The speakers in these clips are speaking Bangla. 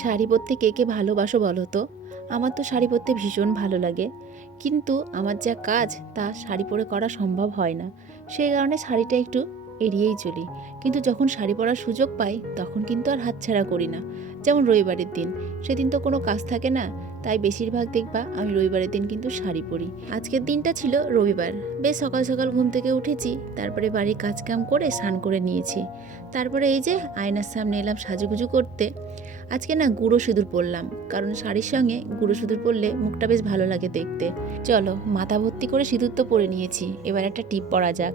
শাড়ি পরতে কে কে ভালোবাসো বলো তো? আমার তো শাড়ি পরতে ভীষণ ভালো লাগে, কিন্তু আমার যা কাজ তা শাড়ি পরে করা সম্ভব হয় না। সেই কারণে শাড়িটা একটু এড়িয়েই চলি। কিন্তু যখন শাড়ি পরার সুযোগ পাই তখন কিন্তু আর হাতছাড়া করি না। যেমন রবিবারের দিন, সেদিন তো কোনো কাজ থাকে না, তাই বেশিরভাগ দেখবা আমি রবিবারের দিন কিন্তু শাড়ি পরি। আজকের দিনটা ছিল রবিবার, বেশ সকাল সকাল ঘুম থেকে উঠেছি, তারপরে বাড়ির কাজকাম করে স্নান করে নিয়েছি। তারপরে এই যে আয়নার সামনে এলাম সাজুগুজু করতে। আজকে না গুঁড়ো সিঁদুর পরলাম, কারণ শাড়ির সঙ্গে গুঁড়ো সিঁদুর পরলে মুখটা বেশ ভালো লাগে দেখতে। চলো, মাথা ভর্তি করে সিঁদুর তো পরে নিয়েছি, এবার একটা টিপ পরা যাক।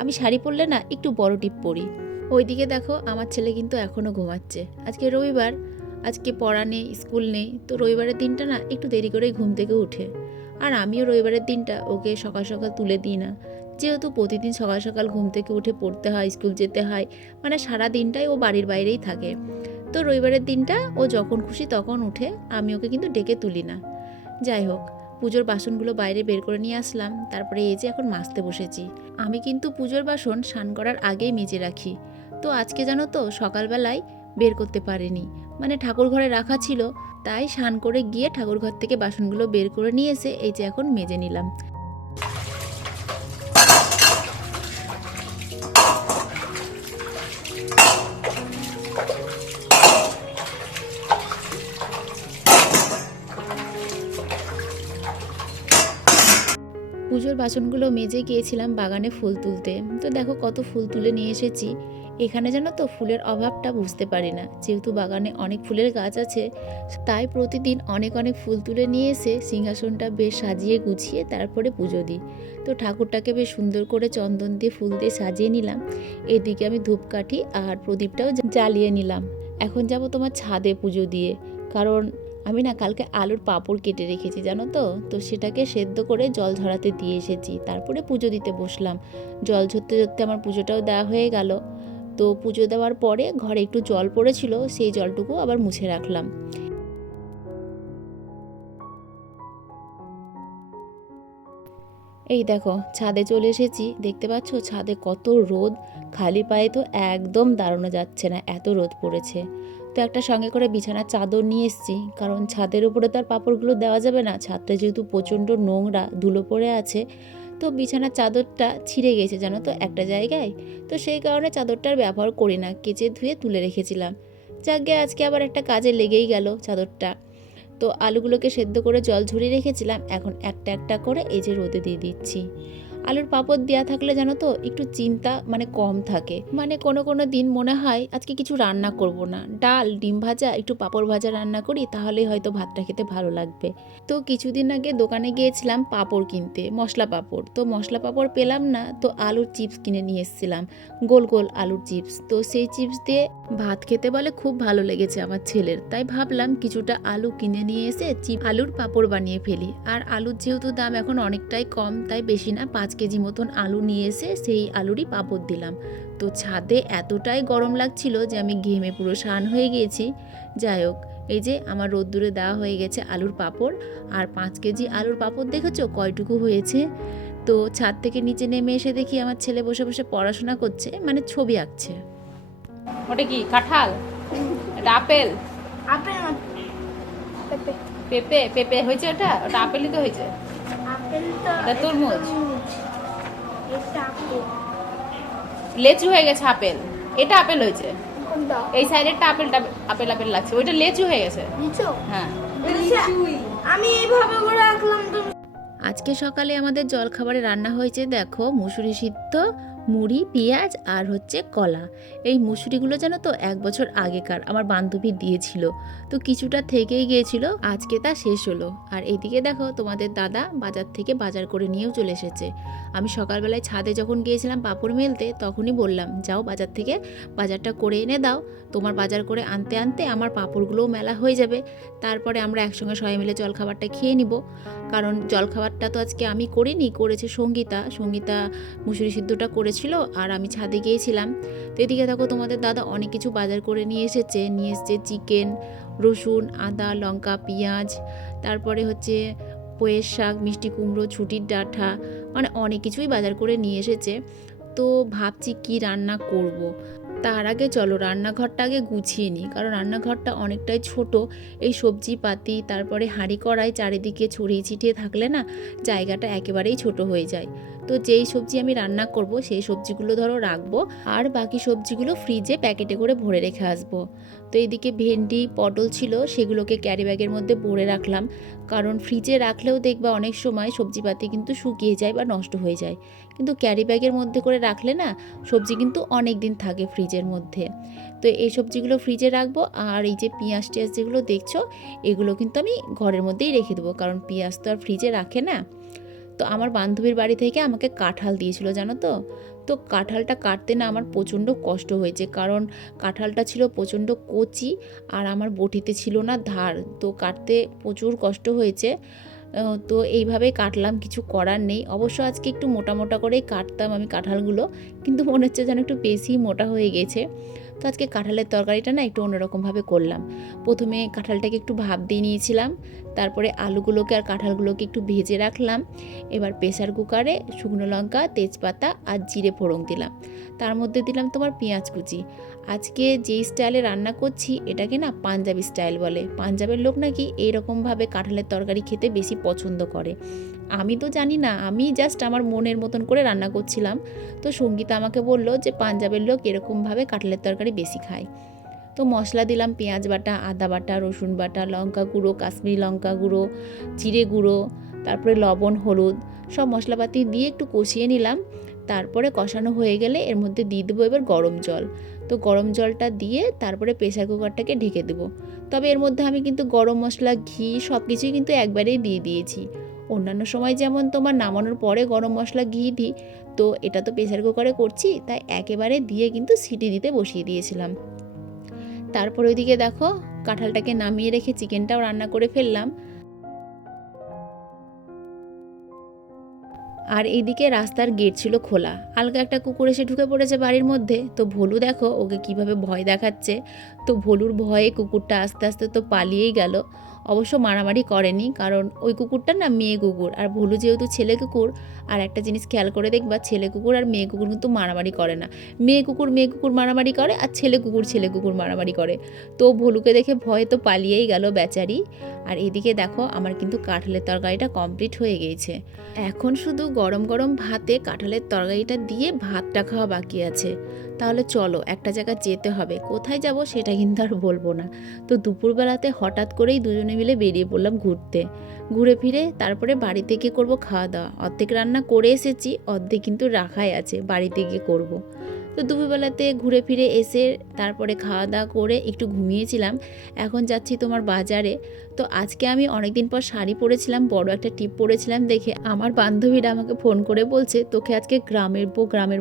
আমি শাড়ি পরলে না একটু বড় টিপ পরি। ওইদিকে দেখো, আমার ছেলে কিন্তু এখনও ঘুমাচ্ছে। আজকে রবিবার, আজকে পড়া নেই, স্কুল নেই, তো রবিবারের দিনটা না একটু দেরি করেই ঘুম থেকে উঠে। আর আমিও রবিবারের দিনটা ওকে সকাল সকাল তুলে দিই না, যেহেতু প্রতিদিন সকাল সকাল ঘুম থেকে উঠে পড়তে হয়, স্কুল যেতে হয়, মানে সারা দিনটাই ও বাড়ির বাইরেই থাকে। তো রবিবারের দিনটা ও যখন খুশি তখন উঠে, আমি ওকে কিন্তু ডেকে তুলি না। যাই হোক, পুজোর বাসনগুলো বাইরে বের করে নিয়ে আসলাম, তারপরে এই যে এখন মাজতে বসেছি। আমি কিন্তু পুজোর বাসন স্নান করার আগেই মেজে রাখি। তো আজকে জানো তো সকালবেলায় বের করতে পারিনি, মানে ঠাকুর ঘরে রাখা ছিল, তাই স্নান করে গিয়ে ঠাকুর ঘর থেকে বাসনগুলো বের করে নিয়ে এসে এই যে এখন মেজে নিলাম। পুজোর বাসনগুলো মেজে গিয়েছিলাম বাগানে ফুল তুলতে। তো দেখো কত ফুল তুলে নিয়ে এসেছি। এখানে জানো তো ফুলের অভাবটা বুঝতে পারি না, যেহেতু বাগানে অনেক ফুলের গাছ আছে, তাই প্রতিদিন অনেক অনেক ফুল তুলে নিয়ে এসে সিংহাসনটা বেশ সাজিয়ে গুছিয়ে তারপরে পুজো দিই। তো ঠাকুরটাকে বেশ সুন্দর করে চন্দন দিয়ে ফুল দিয়ে সাজিয়ে নিলাম। এদিকে আমি ধূপকাঠি আর প্রদীপটাও জ্বালিয়ে নিলাম। এখন যাব তোমার ছাদে পুজো দিয়ে, কারণ আমি না কালকে আলুর পাঁপড় কেটে রেখেছি জানো তো, তো সেটাকে সেদ্ধ করে জল ঝরাতে দিয়ে এসেছি, তারপরে পুজো দিতে বসলাম। জল ঝরতে ঝরতে আমার পুজোটাও দেওয়া হয়ে গেল। তো পুজো দেওয়ার পরে ঘরে একটু জল পড়েছিল, সেই জলটুকু আবার মুছে রাখলাম। এই দেখো ছাদে চলে এসেছি, দেখতে পাচ্ছ ছাদে কত রোদ, খালি পায়ে তো একদম দাঁড়ানো যাচ্ছে না, এত রোদ পড়েছে। তো একটা সঙ্গে করে বিছানার চাদর নিয়ে এসেছি, কারণ ছাদের উপরে তো আর পাপড়গুলো দেওয়া যাবে না, ছাদটা যেহেতু প্রচণ্ড নোংরা ধুলো পড়ে আছে। তো বিছানার চাদরটা ছিঁড়ে গেছে জানো তো একটা জায়গায়, তো সেই কারণে চাদরটা আর ব্যবহার করি না, কেচে ধুয়ে তুলে রেখেছিলাম। যাকে আজকে আবার একটা কাজে লেগেই গেল চাদরটা। তো আলুগুলোকে সেদ্ধ করে জল ঝরিয়ে রেখেছিলাম, এখন একটা একটা করে এই যে রোদে দিয়ে দিচ্ছি। আলুর পাঁপড় দেওয়া থাকলে জানো তো একটু চিন্তা মানে কম থাকে, মানে কোনো কোনো দিন মনে হয় আজকে কিছু রান্না করব না, ডাল ডিম ভাজা একটু পাঁপড় ভাজা রান্না করি, তাহলেই হয়তো ভাতটা খেতে ভালো লাগবে। তো কিছুদিন আগে দোকানে গিয়েছিলাম পাঁপড় কিনতে, মশলা পাঁপড়, তো মশলা পাঁপড় পেলাম না, তো আলুর চিপস কিনে নিয়ে এসেছিলাম, গোল গোল আলুর চিপস। তো সেই চিপস দিয়ে ভাত খেতে বলে খুব ভালো লেগেছে আমার ছেলের, তাই ভাবলাম কিছুটা আলু কিনে নিয়ে এসে আলুর পাঁপড় বানিয়ে ফেলি। আর আলুর যেহেতু দাম এখন অনেকটাই কম, তাই বেশি না 5 কেজি মতন আলু নিয়ে এসে সেই আলুরই পাঁপড় দিলাম। তো ছাদে এতটাই গরম লাগছিল যে আমি ঘেমে পুরো স্নান হয়ে গিয়েছি। যাই হোক, এই যে আমার রোদ্দুরে দেওয়া হয়ে গেছে আলুর পাঁপড়। আর 5 কেজি আলুর পাঁপড় দেখেছো কয়টুকু হয়েছে। তো ছাদ থেকে নিচে নেমে এসে দেখি আমার ছেলে বসে বসে পড়াশোনা করছে, মানে ছবি আঁকছে। ওটা কি কাঁঠাল? এটা আপেল? আপেল না, পেঁপে। পেঁপে? পেঁপে হয়েছে, ওটা ওটা আপেলই তো হয়েছে। আপেল তো এটা তরমুজ। এটা আপেল। লেচু হয়ে গেছে আপেল, এটা আপেল হয়েছে। কোনটা? এই সাইডেরটা আপেলটা আপেল আপেল লাগছে, ওইটা লেচু হয়ে গেছে। নিচো? হ্যাঁ। আমি এইভাবে করে রাখলাম তো। আজকে সকালে আমাদের জলখাবারে রান্না হয়েছে দেখো মুসুরি সিদ্ধ, মুড়ি, পেঁয়াজ আর হচ্ছে কলা। এই মুসুরিগুলো জানো তো 1 বছর আগেকার আমার বান্ধবী দিয়েছিল, তো কিছুটা থেকেই গিয়েছিল, আজকে তা শেষ হলো। আর এইদিকে দেখো তোমাদের দাদা বাজার থেকে বাজার করে নিয়েও চলে এসেছে। আমি সকালবেলায় ছাদে যখন গিয়েছিলাম পাঁপড় মেলতে, তখনই বললাম যাও বাজার থেকে বাজারটা করে এনে দাও, তোমার বাজার করে আনতে আনতে আমার পাঁপড়গুলোও মেলা হয়ে যাবে, তারপরে আমরা একসঙ্গে সবাই মিলে জলখাবারটা খেয়ে নিব। কারণ জলখাবারটা তো আজকে আমি করিনি, করেছে সঙ্গীতা মুসুরি সিদ্ধটা করেছিল, আর আমি ছাদে গিয়েছিলাম। তো এদিকে দেখো তোমাদের দাদা অনেক কিছু বাজার করে নিয়ে এসেছে চিকেন, রসুন, আদা, লঙ্কা, পেঁয়াজ, তারপরে হচ্ছে পুঁইয়ের শাক, মিষ্টি কুমড়ো, ছুটির ডাঁটা, মানে অনেক কিছুই বাজার করে নিয়ে এসেছে। তো ভাবছি কি রান্না করব। তার আগে চলো রান্নাঘরটা আগে গুছিয়ে নিই, কারণ রান্নাঘরটা অনেকটাই ছোট। এই সবজি পাতি তারপরে হাঁড়ি কড়াই চারিদিকে ছড়িয়ে ছিটিয়ে থাকলে না জায়গাটা একেবারেই ছোট হয়ে যায়। তো যেই সবজি আমি রান্না করব সেই সবজিগুলো ধরো রাখবো, আর বাকি সবজিগুলো ফ্রিজে প্যাকেটে করে ভরে রেখে আসবো। তো এইদিকে ভেন্ডি পটল ছিল, সেগুলোকে ক্যারি ব্যাগের মধ্যে ভরে রাখলাম, কারণ ফ্রিজে রাখলেও দেখবা অনেক সময় সবজিপাতি কিন্তু শুকিয়ে যায় বা নষ্ট হয়ে যায়, কিন্তু ক্যারি ব্যাগের মধ্যে করে রাখলে না সবজি কিন্তু অনেক দিন থাকে ফ্রিজের মধ্যে। তো এই সবজিগুলো ফ্রিজে রাখবো, আর এই যে পেঁয়াজ টিয়াজ যেগুলো দেখছো এগুলো কিন্তু আমি ঘরের মধ্যেই রেখে দেবো, কারণ পেঁয়াজ তো আর ফ্রিজে রাখে না। তো আমার বান্ধবীর বাড়ি থেকে আমাকে কাঁঠাল দিয়েছিল জানো তো। তো কাঁঠালটা কাটতে না আমার প্রচণ্ড কষ্ট হয়েছে, কারণ কাঁঠালটা ছিল প্রচণ্ড কচি আর আমার বটিতে ছিল না ধার, তো কাটতে প্রচুর কষ্ট হয়েছে। তো এইভাবেই কাটলাম, কিছু করার নেই। অবশ্য আজকে একটু মোটা মোটা করেই কাটতাম আমি কাঁঠালগুলো, কিন্তু মনে হচ্ছে যেন একটু বেশি মোটা হয়ে গেছে। তো আজকে কাঁঠালের তরকারিটা না একটু অন্যরকমভাবে করলাম। প্রথমে কাঁঠালটাকে একটু ভাপ দিয়ে নিয়েছিলাম, তারপরে আলুগুলোকে আর কাঁঠালগুলোকে একটু ভেজে রাখলাম। এবার প্রেসার কুকারে শুকনো লঙ্কা তেজপাতা আর জিরে ফোড়ন দিলাম, তার মধ্যে দিলাম তোমার পেঁয়াজ কুচি। আজকে যেই স্টাইলে রান্না করছি এটাকে না পাঞ্জাবি স্টাইল বলে। পাঞ্জাবের লোক নাকি এইরকমভাবে কাঁঠালের তরকারি খেতে বেশি পছন্দ করে। আমি তো জানি না, আমি জাস্ট আমার মনের মতন করে রান্না করছিলাম। তো সঙ্গীতা আমাকে বললো যে পাঞ্জাবের লোক এরকমভাবে কাঁঠালের তরকারি বেশি খায়। তো মশলা দিলাম পেঁয়াজ বাটা, আদা বাটা, রসুন বাটা, লঙ্কা গুঁড়ো, কাশ্মীরি লঙ্কা গুঁড়ো, জিরে গুঁড়ো, তারপরে লবণ হলুদ সব মশলাপাতি দিয়ে একটু কষিয়ে নিলাম। তারপরে কষানো হয়ে গেলে এর মধ্যে দিয়ে দেবো এবার গরম জল। তো গরম জলটা দিয়ে তারপরে প্রেসার কুকারটাকে ঢেকে দেবো। তবে এর মধ্যে আমি কিন্তু গরম মশলা ঘি সব কিছুই কিন্তু একবারেই দিয়ে দিয়েছি। অন্যান্য সময় যেমন তোমার নামানোর পরে গরম মশলা ঘি দিই, তো এটা তো প্রেসার কুকারে করছি তাই একেবারে দিয়ে কিন্তু সিটি দিতে বসিয়ে দিয়েছিলাম। তারপর ওইদিকে দেখো কাঁঠালটাকে নামিয়ে রেখে চিকেনটাও রান্না করে ফেললাম। আর এইদিকে রাস্তার গেট ছিল খোলা, আলগা একটা কুকুর এসে ঢুকে পড়েছে বাড়ির মধ্যে। তো ভোলু দেখো ওকে কিভাবে ভয় দেখাচ্ছে। তো ভোলুর ভয়ে কুকুরটা আস্তে আস্তে তো পালিয়েই গেল। অবশ্য মারামারি করেনি, কারণ ওই কুকুরটা না মেয়ে কুকুর, আর ভোলু যেহেতু ছেলে কুকুর। আর একটা জিনিস খেয়াল করে দেখবা, ছেলে কুকুর আর মেয়ে কুকুর কিন্তু মারামারি করে না। মেয়ে কুকুর মারামারি করে, আর ছেলে কুকুর মারামারি করে। তো ভোলুকে দেখে ভয়ে তো পালিয়েই গেল বেচারি। আর এদিকে দেখো আমার কিন্তু কাঁঠালের তরকারিটা কমপ্লিট হয়ে গিয়েছে। এখন শুধু গরম গরম ভাতে কাঁঠালের তরকারিটা দিয়ে ভাতটা খাওয়া বাকি আছে। তাহলে চলো একটা জায়গায় যেতে হবে, কোথায় যাব সেটা কিন্তু আর বলবো না। তো দুপুরবেলাতে হঠাৎ করেই দুজনে মিলে বেরিয়ে পড়লাম ঘুরতে। ঘুরে ফিরে তারপরে বাড়িতে গিয়ে করবো খাওয়া দাওয়া। অর্ধেক রান্না করে এসেছি, অর্ধেক কিন্তু রাখাই আছে, বাড়িতে গিয়ে করব। তো দুপুরবেলাতে ঘুরে ফিরে এসে তারপরে খাওয়া দাওয়া করে একটু ঘুমিয়েছিলাম। এখন যাচ্ছি তোমার বাজারে। তো আজকে আমি অনেকদিন পর শাড়ি পরেছিলাম, বড় একটা টিপ পরেছিলাম দেখে আমার বান্ধবীরা আমাকে ফোন করে বলছে তোকে আজকে গ্রামের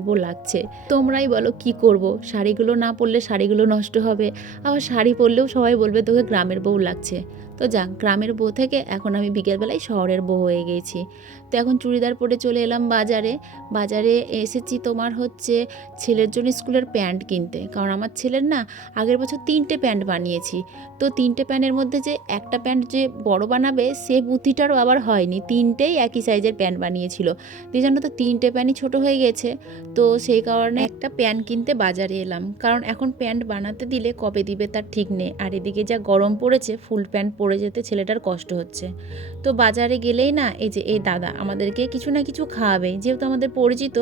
বউ লাগছে। তোমরাই বলো কি করব, শাড়িগুলো না পরলে শাড়িগুলো নষ্ট হবে, আবার শাড়ি পরলেও সবাই বলবে তোকে গ্রামের বউ লাগছে। তো যাক, গ্রামের বউ থেকে এখন আমি বিকেলবেলায় শহরের বউ হয়ে গেছি। তো এখন চুড়িদার পরে চলে এলাম বাজারে এসেছি তোমার হচ্ছে ছেলের জন্য স্কুলের প্যান্ট কিনতে, কারণ আমার ছেলের না আগের বছর 3টে প্যান্ট বানিয়েছি। তো 3টে প্যান্টের মধ্যে যে একটা প্যান্ট যে বড় বানাবে সে বুদ্ধিটারও আবার হয়নি, 3টেই একই সাইজের প্যান্ট বানিয়েছিল, এই জন্য তো 3টে প্যান্টই ছোট হয়ে গেছে। তো সেই কারণে একটা প্যান্ট কিনতে বাজারে এলাম, কারণ এখন প্যান্ট বানাতে দিলে কবে দিবে তার ঠিক নেই। আর এদিকে যা গরম পড়েছে ফুল প্যান্ট পরে যেতে ছেলেটার কষ্ট হচ্ছে। তো বাজারে গেলেই না এই যে এই দাদা আমাদেরকে কিছু না কিছু খাওয়াবে, যেহেতু আমাদের পরিচিত।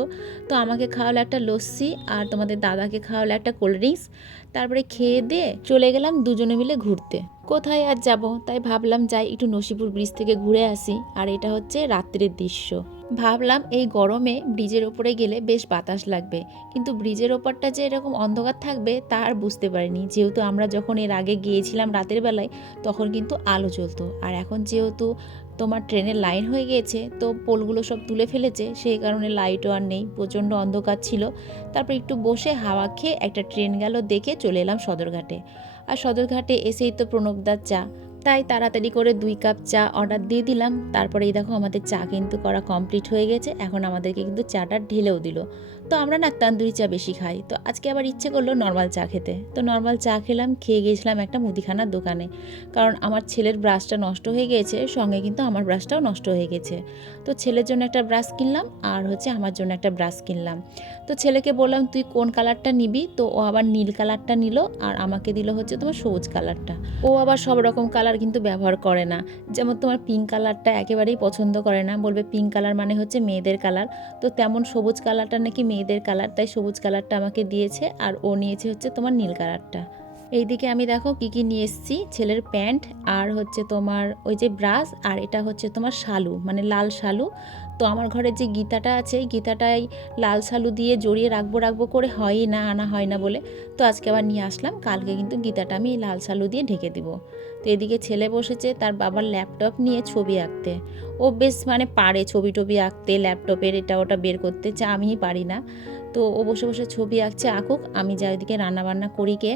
তো আমাকে খাওয়ালো একটা লস্যি, আর তোমাদের দাদাকে খাওয়ালো একটা কোল্ড ড্রিঙ্কস। তারপরে খেয়ে দিয়ে চলে গেলাম দুজনে মিলে ঘুরতে। কোথায় আর যাব, তাই ভাবলাম যাই একটু নসিপুর ব্রিজ থেকে ঘুরে আসি। আর এটা হচ্ছে রাত্রের দৃশ্য। ভাবলাম এই গরমে ব্রিজের ওপরে গেলে বেশ বাতাস লাগবে, কিন্তু ব্রিজের ওপরটা যে এরকম অন্ধকার থাকবে তা আর বুঝতে পারিনি, যেহেতু আমরা যখন এর আগে গিয়েছিলাম রাতের বেলায় তখন কিন্তু আলো জ্বলতো। আর এখন যেহেতু তোমার ট্রেনের লাইন হয়ে গিয়েছে, তো পোলগুলো সব তুলে ফেলেছে, সেই কারণে লাইটও আর নেই, প্রচণ্ড অন্ধকার ছিল। তারপর একটু বসে হাওয়া খেয়ে একটা ট্রেন গেল দেখে চলে এলাম সদরঘাটে। আর সদরঘাটে এসেই তো প্রণবদার চা, তাই তাড়াতাড়ি করে 2 কাপ চা অর্ডার দিয়ে দিলাম। তারপরে এই দেখো আমাদের চা কিন্তু করা কমপ্লিট হয়ে গেছে, এখন আমাদেরকে কিন্তু চাটা ঢেলেও দিল। তো আমরা না তান্দুরি চা বেশি খাই। তো আজকে আবার ইচ্ছে করলো নর্মাল চা খেতে। তো নর্মাল চা খেলাম, খেয়ে গিয়েছিলাম একটা মুদিখানার দোকানে। কারণ আমার ছেলের ব্রাশটা নষ্ট হয়ে গিয়েছে, সঙ্গে কিন্তু আমার ব্রাশটাও নষ্ট হয়ে গেছে। তো ছেলের জন্য একটা ব্রাশ কিনলাম আর হচ্ছে আমার জন্য একটা ব্রাশ কিনলাম। তো ছেলেকে বললাম তুই কোন কালারটা নিবি, তো ও আবার নীল কালারটা নিল আর আমাকে দিল হচ্ছে তোমার সবুজ কালারটা। ও আবার সব রকম কালার কিন্তু ব্যবহার করে না, যেমন তোমার পিঙ্ক কালারটা একেবারেই পছন্দ করে না, বলবে পিঙ্ক কালার মানে হচ্ছে মেয়েদের কালার। তো তেমন সবুজ কালারটা নাকি মেয়েদের কালার, তাই সবুজ কালারটা আমাকে দিয়েছে আর ও নিয়েছে হচ্ছে তোমার নীল কালারটা। এইদিকে আমি দেখো কি কি নিয়ে এসেছি, ছেলের প্যান্ট আর হচ্ছে তোমার ওই যে ব্রাশ, আর এটা হচ্ছে তোমার শালু মানে লাল শালু। তো আমার ঘরে যে গীতাটা আছে এই গীতাটাই লাল শালু দিয়ে জড়িয়ে রাখবো করে হয়ই না, আনা হয় না বলে। তো আজকে আবার নিয়ে আসলাম, কালকে কিন্তু গীতাটা আমি এই লাল শালু দিয়ে ঢেকে দিব। তো এদিকে ছেলে বসেছে তার বাবার ল্যাপটপ নিয়ে ছবি আঁকতে। ও বেশ মানে পারে ছবি টবি আঁকতে, ল্যাপটপের এটা ওটা বের করতে, যা আমিই পারি না। তো ও বসে বসে ছবি আঁকছে, আঁকুক, আমি যা ওইদিকে রান্নাবান্না করি কে।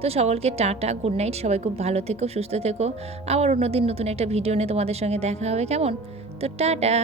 তো সকলকে টাটা, গুড নাইট, সবাই খুব ভালো থেকো, সুস্থ থেকো। আবার অন্যদিন নতুন একটা ভিডিও নিয়ে তোমাদের সঙ্গে দেখা হবে, কেমন? তো টাটা।